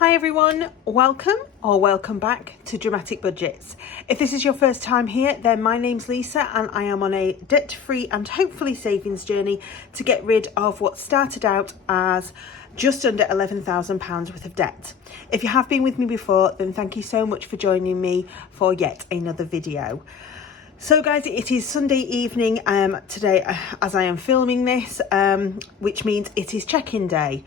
Hi everyone, welcome back to Dramatic Budgets. If this is your first time here, then my name's Lisa and I am on a debt-free and hopefully savings journey to get rid of what started out as just under £11,000 worth of debt. If you have been with me before, then thank you so much for joining me for yet another video. So guys, it is Sunday evening today as I am filming this, which means it is check-in day.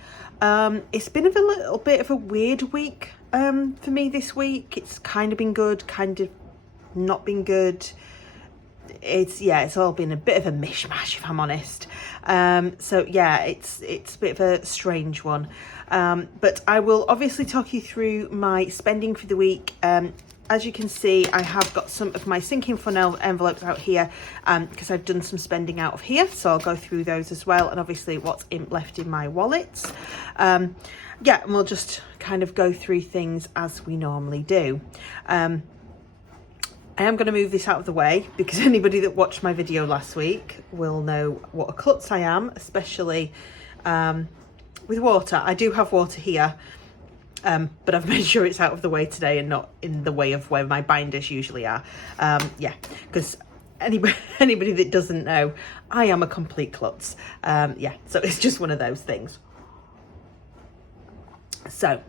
It's been a little bit of a weird week for me this week. It's kind of been good, kind of not been good. It's all been a bit of a mishmash, if I'm honest. So yeah, it's a bit of a strange one. But I will obviously talk you through my spending for the week. As you can see, I have got some of my sinking fund envelopes out here because I've done some spending out of here. So I'll go through those as well. And obviously what's left in my wallets. Yeah, and we'll just kind of go through things as we normally do. I am going to move this out of the way because anybody that watched my video last week will know what a klutz I am, especially with water. I do have water here. But I've made sure it's out of the way today and not in the way of where my binders usually are. Yeah, because anybody that doesn't know, I am a complete klutz. Yeah, so it's just one of those things. So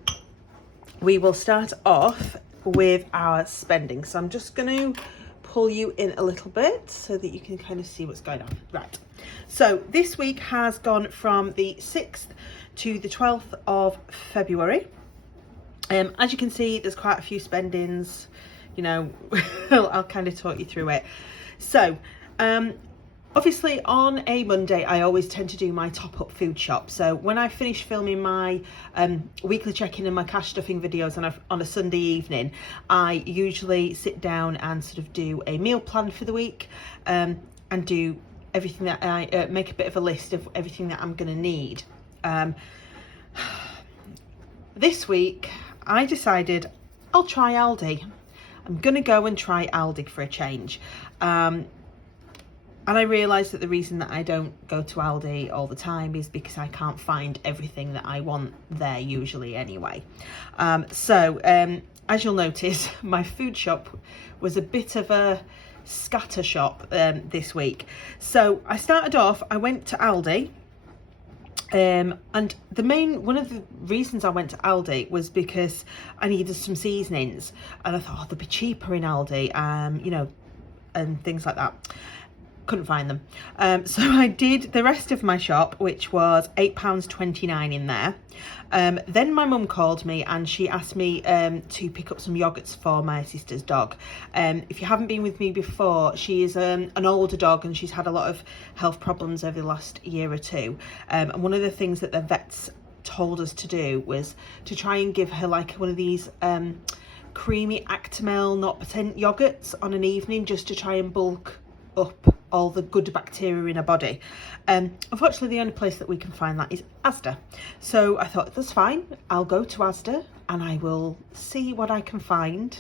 we will start off with our spending. So I'm just going to pull you in a little bit so that you can kind of see what's going on. Right. So this week has gone from the 6th to the 12th of February. As you can see, there's quite a few spendings, you know. I'll kind of talk you through it. So obviously on a Monday I always tend to do my top up food shop. So when I finish filming my weekly check-in and my cash stuffing videos on a Sunday evening, I usually sit down and sort of do a meal plan for the week and do everything that I make a bit of a list of everything that I'm going to need. This week I decided I'll try Aldi. I'm going to go and try Aldi for a change. And I realised that the reason that I don't go to Aldi all the time is because I can't find everything that I want there usually anyway. So as you'll notice, my food shop was a bit of a scatter shop this week. So I started off, I went to Aldi. And one of the reasons I went to Aldi was because I needed some seasonings and I thought, oh, they'd be cheaper in Aldi, you know, and things like that. Couldn't find them. So I did the rest of my shop, which was £8.29 in there. Then my mum called me and she asked me to pick up some yogurts for my sister's dog. If you haven't been with me before, she is an older dog and she's had a lot of health problems over the last year or two. And one of the things that the vets told us to do was to try and give her like one of these creamy Actimel 0% yogurts on an evening, just to try and bulk up all the good bacteria in her body. Unfortunately, the only place that we can find that is Asda. So I thought, that's fine, I'll go to Asda and I will see what I can find.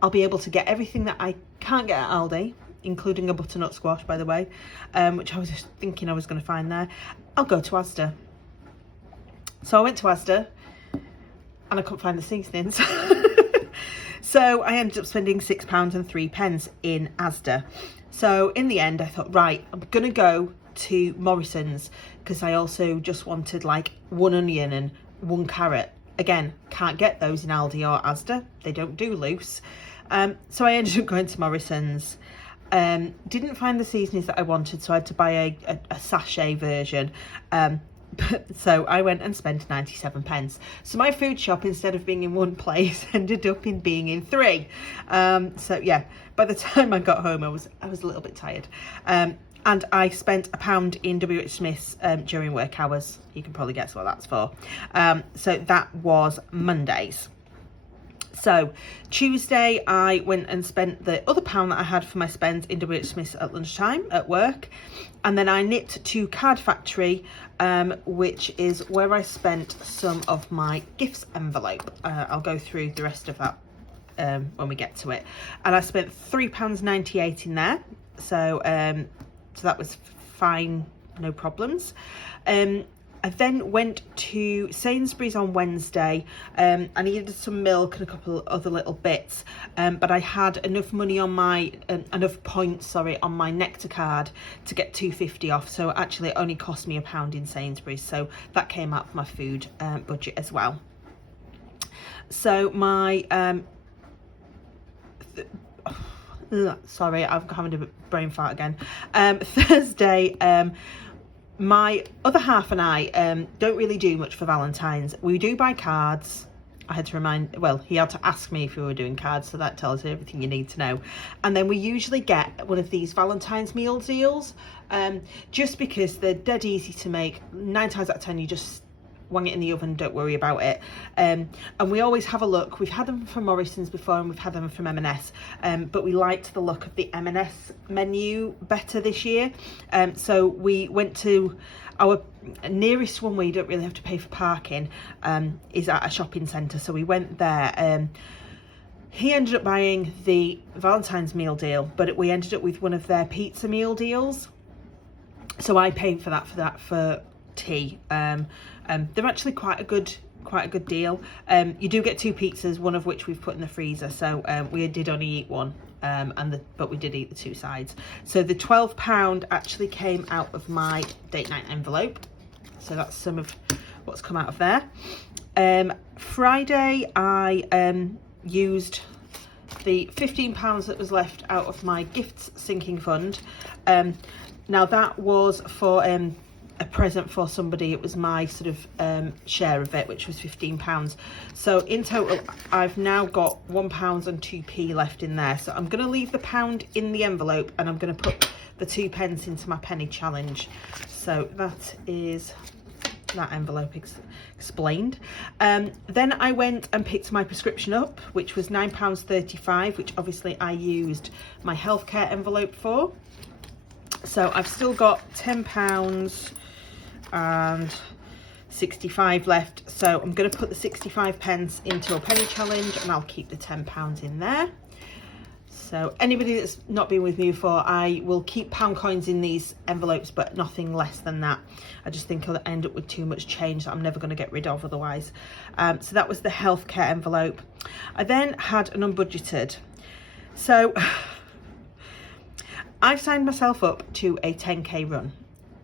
I'll be able to get everything that I can't get at Aldi, including a butternut squash, by the way, which I was just thinking I was going to find there. I'll go to Asda. So I went to Asda and I couldn't find the seasonings. So I ended up spending £6.03 in Asda. So in the end, I thought, right, I'm going to go to Morrison's because I also just wanted like one onion and one carrot. Again, can't get those in Aldi or Asda. They don't do loose. So I ended up going to Morrison's. Didn't find the seasonings that I wanted, so I had to buy a sachet version. So I went and spent 97p. So my food shop, instead of being in one place, ended up being in three. So yeah, by the time I got home, I was a little bit tired. And I spent £1 in WH Smith's during work hours. You can probably guess what that's for. So that was Mondays. So Tuesday, I went and spent the other £1 that I had for my spends in WH Smith's at lunchtime at work. And then I nipped to Card Factory, which is where I spent some of my gifts envelope. I'll go through the rest of that when we get to it. And I spent £3.98 in there. So that was fine, no problems. I I then went to Sainsbury's on Wednesday. I needed some milk and a couple of other little bits, but I had enough money on my enough points, sorry, on my Nectar card to get £2.50 off. So actually, it only cost me £1 in Sainsbury's, so that came out of my food budget as well. So my sorry, I'm having a brain fart again. Thursday, my other half and I don't really do much for Valentine's. We do buy cards. I had to remind, well, he had to ask me if we were doing cards, so that tells you everything you need to know. And then we usually get one of these Valentine's meal deals, just because they're dead easy to make. 9 times out of 10, you just wang it in the oven, don't worry about it. And we always have a look. We've had them from Morrison's before, and we've had them from M&S, but we liked the look of the M&S menu better this year. So we went to our nearest one where you don't really have to pay for parking, is at a shopping centre. So we went there. He ended up buying the Valentine's meal deal, but we ended up with one of their pizza meal deals. So I paid for that for tea. They're actually quite a good deal. You do get 2 pizzas, one of which we've put in the freezer, so we did only eat one, but we did eat the 2 sides. So the £12 actually came out of my date night envelope, so that's some of what's come out of there. Friday I used the £15 that was left out of my gifts sinking fund. Now that was for a present for somebody. It was my sort of share of it, which was £15. So in total, I've now got £1 and 2p left in there. So I'm going to leave the £1 in the envelope, and I'm going to put the 2p into my penny challenge. So that is that envelope explained. Then I went and picked my prescription up, which was £9.35, which obviously I used my healthcare envelope for. So I've still got £10 and 65 left, so I'm going to put the 65p into a penny challenge, and I'll keep the £10 in there. So anybody that's not been with me before, I will keep pound coins in these envelopes, but nothing less than that. I just think I'll end up with too much change that I'm never going to get rid of otherwise. So that was the healthcare envelope. I then had an unbudgeted. So I've signed myself up to a 10k run,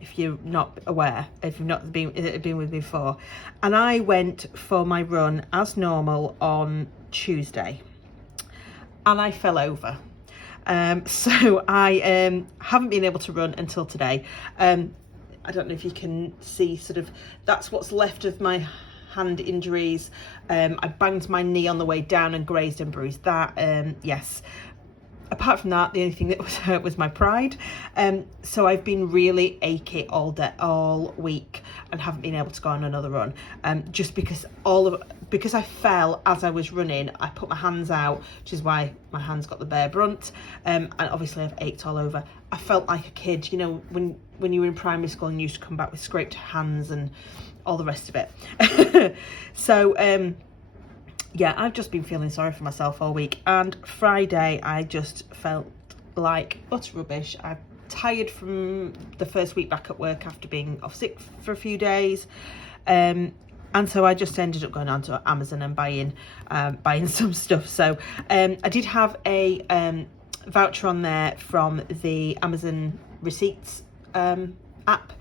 if you're not aware, if you've not been with me before. And I went for my run as normal on Tuesday, and I fell over. So I haven't been able to run until today. I don't know if you can see, sort of, that's what's left of my hand injuries. I banged my knee on the way down and grazed and bruised that. Yes. Apart from that, the only thing that was hurt was my pride. So I've been really achy all week, and haven't been able to go on another run. Just because I fell as I was running, I put my hands out, which is why my hands got the bare brunt. And obviously I've ached all over. I felt like a kid, you know, when you were in primary school and you used to come back with scraped hands and all the rest of it. So yeah, I've just been feeling sorry for myself all week. And Friday, I just felt like utter rubbish. I'm tired from the first week back at work after being off sick for a few days. And so I just ended up going on to Amazon and buying some stuff. So I did have a voucher on there from the Amazon receipts app.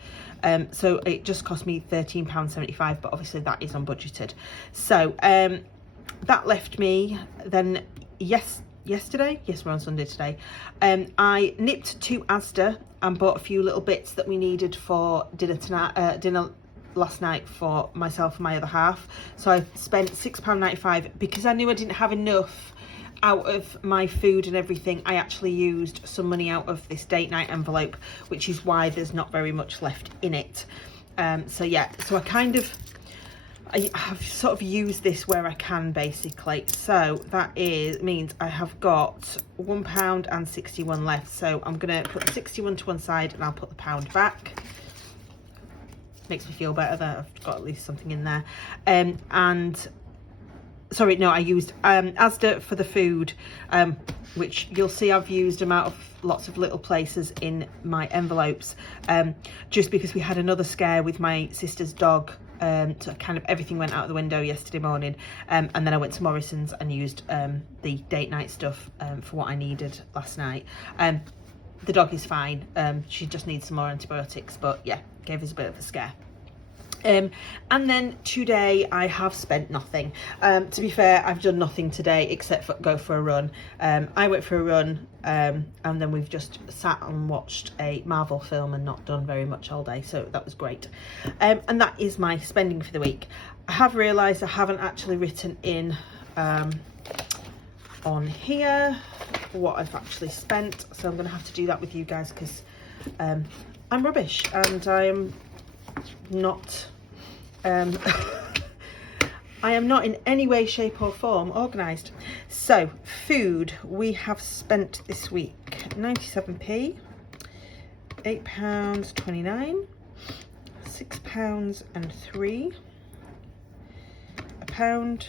So it just cost me £13.75, but obviously that is unbudgeted. So that left me then yesterday, yes, we're on Sunday today, I nipped to Asda and bought a few little bits that we needed for dinner last night for myself and my other half. So I spent £6.95 because I knew I didn't have enough out of my food and everything. I actually used some money out of this date night envelope, which is why there's not very much left in it. So yeah, so I have sort of used this where I can, basically. So that means I have got £1 and 61 left. So I'm going to put the 61 to one side, and I'll put the £1 back. Makes me feel better that I've got at least something in there. And sorry, no, I used Asda for the food, which you'll see I've used them out of lots of little places in my envelopes, just because we had another scare with my sister's dog. So kind of everything went out the window yesterday morning, and then I went to Morrison's and used the date night stuff for what I needed last night. The dog is fine, she just needs some more antibiotics, but yeah, gave us a bit of a scare. And then today I have spent nothing. To be fair, I've done nothing today except for go for a run. I went for a run, and then we've just sat and watched a Marvel film and not done very much all day, so that was great. And that is my spending for the week. I have realised I haven't actually written in on here what I've actually spent, so I'm going to have to do that with you guys, because I'm rubbish and I am not I am not in any way, shape or form organised. So food, we have spent this week 97p, £8.29, £6.03, £1,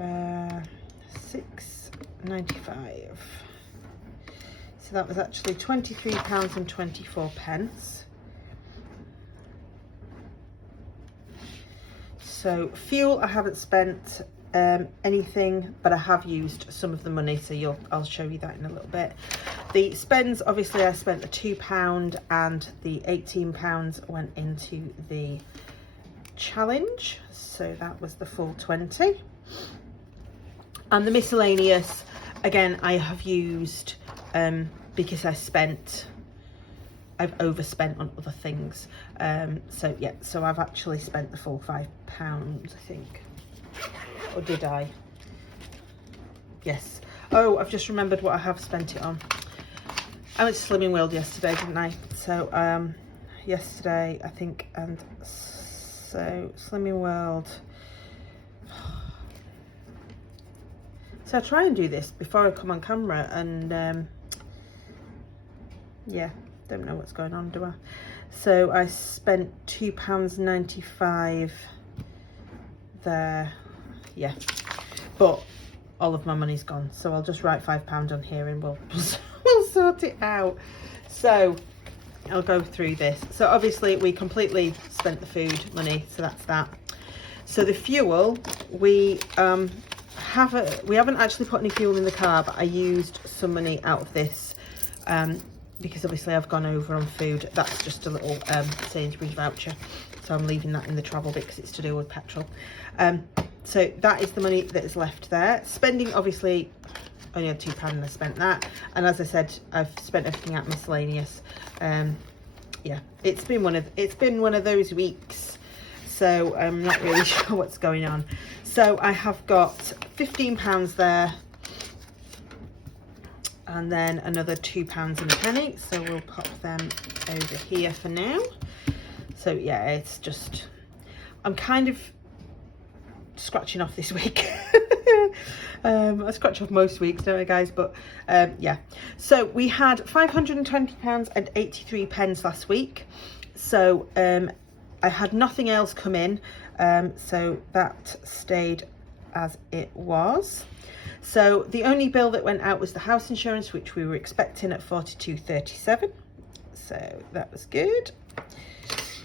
£6.95. So that was actually £23.24. So fuel, I haven't spent anything, but I have used some of the money, so I'll show you that in a little bit. The spends, obviously I spent the £2 and the £18 went into the challenge, so that was the full 20. And the miscellaneous, again, I have used because I've overspent on other things. So yeah, so I've actually spent the full £5, I think. Or did I? Yes. Oh, I've just remembered what I have spent it on. I went to Slimming World yesterday, didn't I? So yesterday, I think, and so Slimming World. So I try and do this before I come on camera, and yeah, don't know what's going on, do I? So I spent £2.95 there, yeah, but all of my money's gone, so I'll just write £5 on here and we'll sort it out. So I'll go through this. So obviously we completely spent the food money, so that's that. So the fuel, we haven't actually put any fuel in the car, but I used some money out of this because obviously I've gone over on food. That's just a little Sainsbury's voucher, so I'm leaving that in the travel bit because it's to do with petrol. So that is the money that is left there. Spending, obviously only had £2 and I spent that, and as I said, I've spent everything out miscellaneous. Yeah, it's been one of those weeks, so I'm not really sure what's going on. So I have got £15 there, and then another £2 and a penny, so we'll pop them over here for now. So yeah, it's just, I'm kind of scratching off this week. I scratch off most weeks, don't I, guys? But yeah, so we had £520 and 83 pence last week, so I had nothing else come in, so that stayed as it was. So the only bill that went out was the house insurance, which we were expecting at £42.37, so that was good.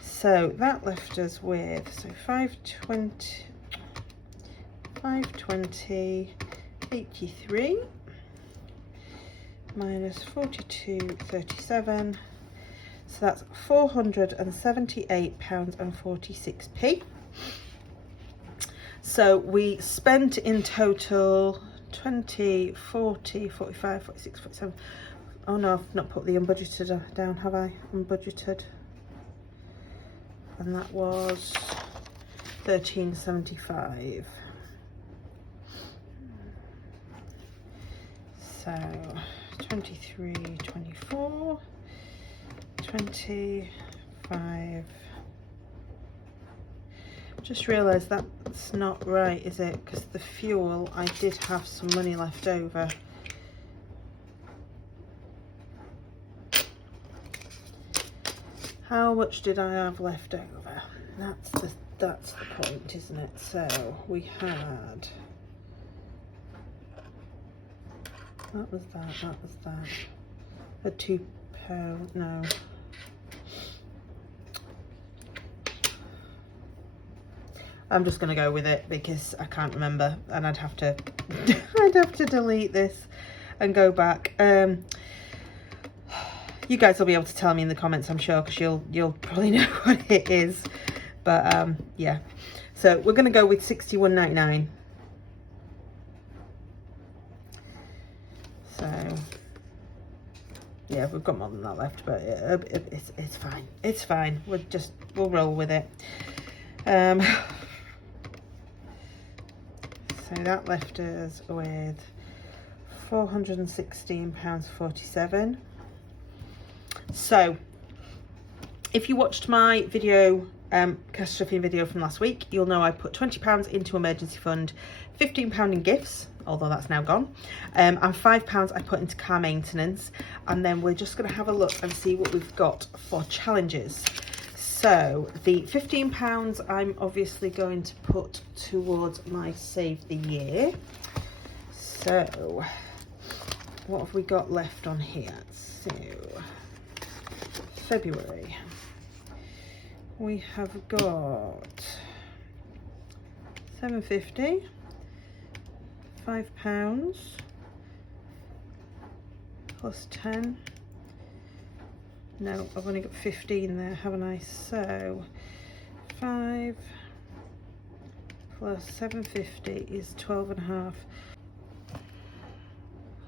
So that left us with, so 520 83 minus 42.37, so that's £478.46. So we spent in total 20, 40, 45, 46, 47. Oh no, I've not put the unbudgeted down, have I? Unbudgeted, and that was £13.75. So 23, 24, 25. Just realised that's not right, is it? Because the fuel, I did have some money left over. How much did I have left over? That's the point, isn't it? So we had, that was that. A £2, no. I'm just gonna go with it because I can't remember, and I'd have to I'd have to delete this and go back. You guys will be able to tell me in the comments, I'm sure, because you'll probably know what it is. But yeah, so we're gonna go with £61.99. So yeah, we've got more than that left, but it's fine. It's fine. We'll roll with it. So that left us with £416.47. So if you watched my video, cash stuffing video from last week, you'll know I put £20 into emergency fund, £15 in gifts, although that's now gone, and £5 I put into car maintenance. And then we're just going to have a look and see what we've got for challenges. So the £15 I'm obviously going to put towards my Save the Year. So what have we got left on here? So February, we have got £7.50, £5 plus 10. No, I've only got 15 there, haven't I? So 5 plus 750 is 12.5.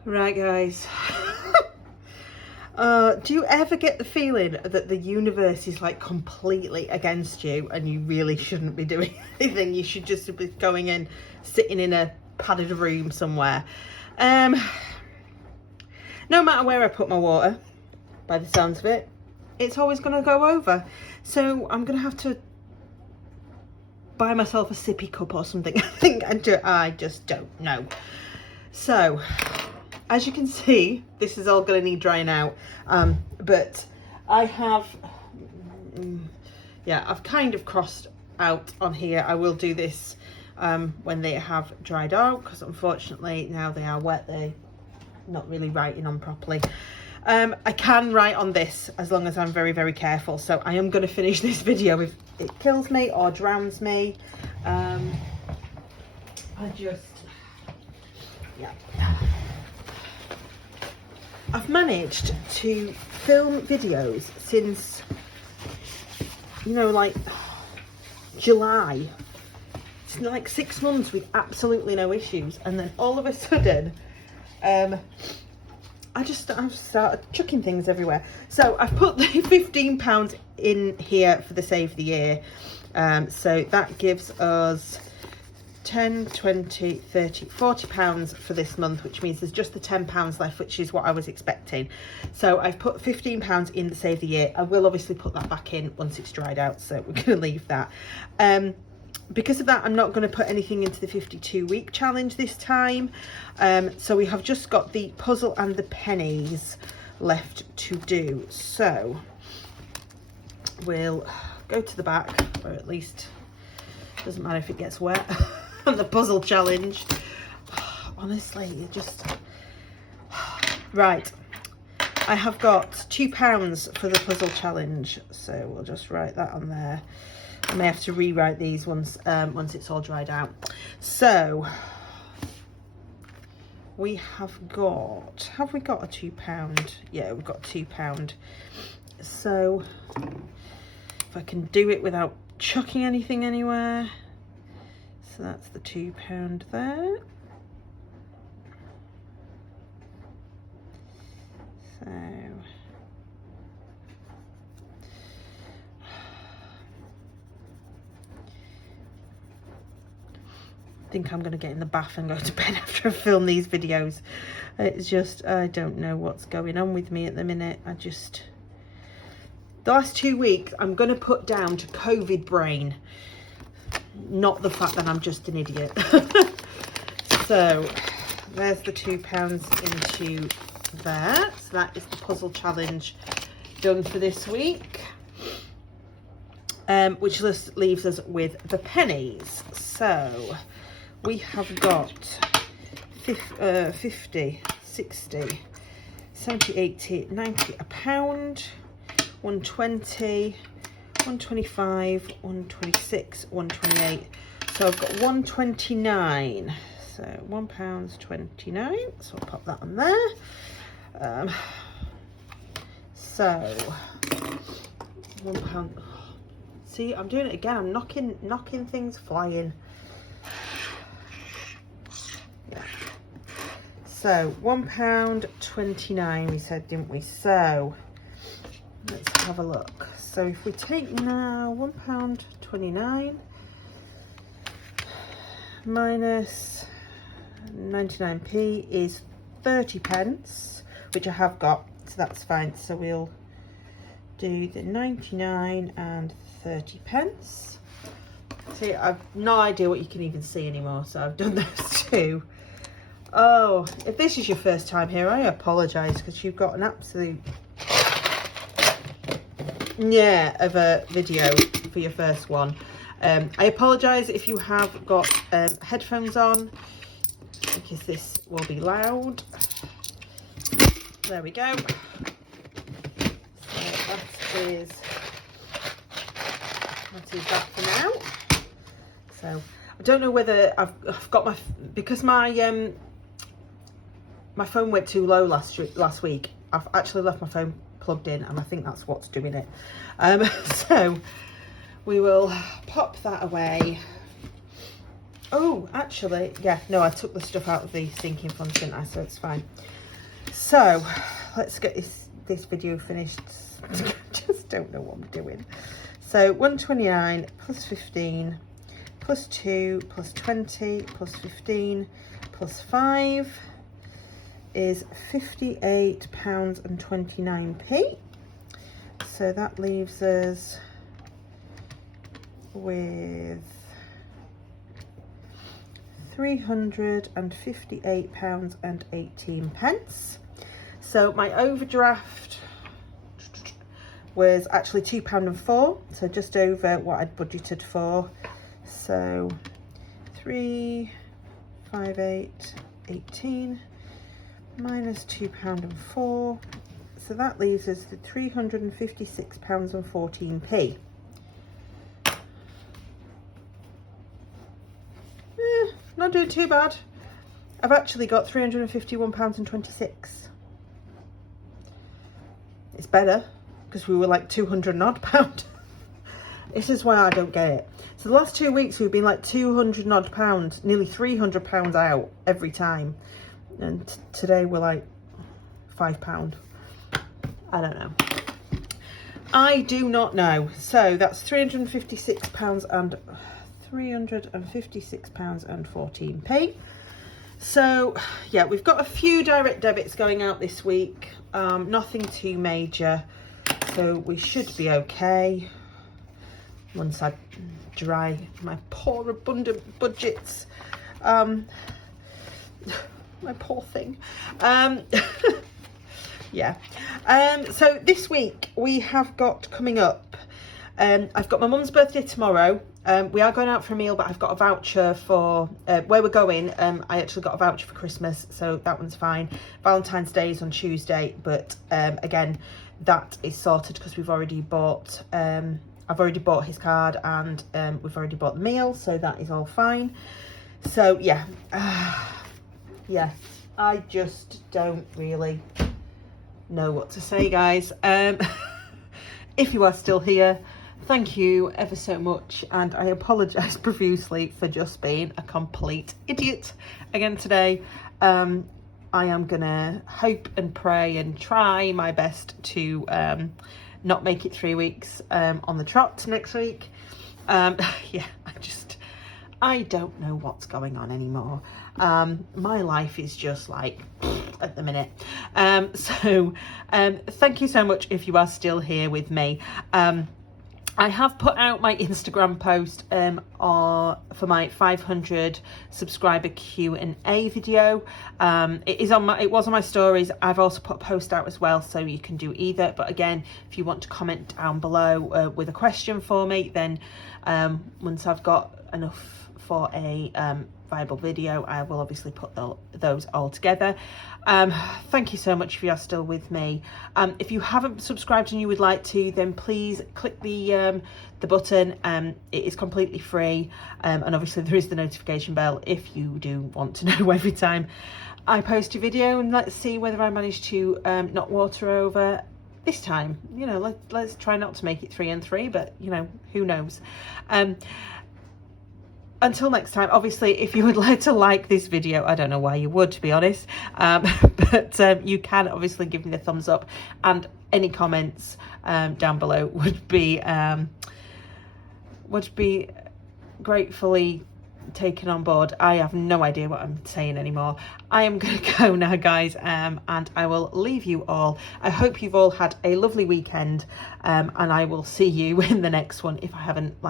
Right, guys. Do you ever get the feeling that the universe is like completely against you and you really shouldn't be doing anything? You should just be going in, sitting in a padded room somewhere. No matter where I put my water, by the sounds of it, it's always going to go over. So I'm going to have to buy myself a sippy cup or something. I just don't know. So as you can see, this is all going to need drying out. But I have, yeah, I've kind of crossed out on here. I will do this when they have dried out, because unfortunately now they are wet, they're not really writing on properly. I can write on this as long as I'm very, very careful. So I am going to finish this video if it kills me or drowns me. Yeah. I've managed to film videos since, you know, like July. It's like 6 months with absolutely no issues, and then all of a sudden I've started chucking things everywhere. So I've put the £15 in here for the Save the Year. So that gives us 10, 20, 30, £40 for this month, which means there's just the £10 left, which is what I was expecting. So I've put £15 in the Save the Year. I will obviously put that back in once it's dried out, so we're going to leave that. Because of that, I'm not going to put anything into the 52-week challenge this time. So we have just got the puzzle and the pennies left to do. So we'll go to the back, or at least it doesn't matter if it gets wet. And the puzzle challenge. Honestly, you just... Right. I have got £2 for the puzzle challenge. So we'll just write that on there. I may have to rewrite these once it's all dried out. So we have we got a £2? Yeah, we've got £2. So if I can do it without chucking anything anywhere. So that's the £2 there. So I think I'm going to get in the bath and go to bed after I film these videos. It's just, I don't know what's going on with me at the minute. The last 2 weeks, I'm going to put down to COVID brain, not the fact that I'm just an idiot. So there's the £2 into there. So that is the puzzle challenge done for this week. which just leaves us with the pennies. So we have got 50, 60, 70, 80, 90, a pound, 120, 125, 126, 128. So I've got 129. So £1.29. So I'll pop that on there. So £1. See, I'm doing it again. I'm knocking things flying. Yeah. So £1.29 we said, didn't we? So let's have a look. So if we take now £1.29 minus 99p is 30 pence, which I have got, so that's fine. So we'll do the 99 and 30 pence. See, I've no idea what you can even see anymore, so I've done those two. Oh, if this is your first time here, I apologise, because you've got an absolute of a video for your first one. I apologise if you have got headphones on, because this will be loud. There we go. So that is that for now. So I don't know whether I've got my, because my my phone went too low last week. I've actually left my phone plugged in, and I think that's what's doing it. So we will pop that away. Oh, actually, yeah, no, I took the stuff out of the sinking funds, didn't I? So it's fine. So let's get this video finished. Just don't know what I'm doing. So 129 plus 15 plus 2 plus 20 plus 15 plus 5 is £58.29. So that leaves us with £358.18. So my overdraft was actually £2.04, so just over what I'd budgeted for. So 358.18 minus £2.04, so that leaves us with £356.14. Not doing too bad. I've actually got £351.26. It's better, because we were like 200 and odd pound. This is why I don't get it. So the last 2 weeks we've been like 200 and odd pounds, nearly £300 out every time. And today we're like £5. I don't know. I do not know. So that's £356 and £356.14. So yeah, we've got a few direct debits going out this week. Nothing too major, so we should be okay once I dry my poor abundant budgets. My poor thing. Yeah. So this week we have got coming up, I've got my mum's birthday tomorrow. We are going out for a meal, but I've got a voucher for where we're going. I actually got a voucher for Christmas, so that one's fine. Valentine's Day is on Tuesday, but again, that is sorted because we've already bought, I've already bought his card, and we've already bought the meal, so that is all fine. So yeah, yeah, I just don't really know what to say, guys. If you are still here, thank you ever so much, and I apologise profusely for just being a complete idiot again today. I am gonna hope and pray and try my best to not make it 3 weeks on the trot next week. Yeah, I don't know what's going on anymore. My life is just like at the minute. So thank you so much if you are still here with me. I have put out my Instagram post for my 500 subscriber Q&A video. It was on my stories. I've also put a post out as well, so you can do either. But again, if you want to comment down below with a question for me, then once I've got enough for a viable video, I will obviously put those all together. Thank you so much if you are still with me. If you haven't subscribed and you would like to, then please click the button. It is completely free, and obviously there is the notification bell if you do want to know every time I post a video. And let's see whether I manage to not water over this time. You know, let's try not to make it 3 and 3, but you know, who knows. Until next time, obviously, if you would like to like this video, I don't know why you would, to be honest, but you can obviously give me the thumbs up, and any comments down below would be gratefully taken on board. I have no idea what I'm saying anymore. I am going to go now, guys, and I will leave you all. I hope you've all had a lovely weekend, and I will see you in the next one if I haven't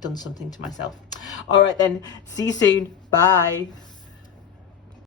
done something to myself. All right then, see you soon. Bye.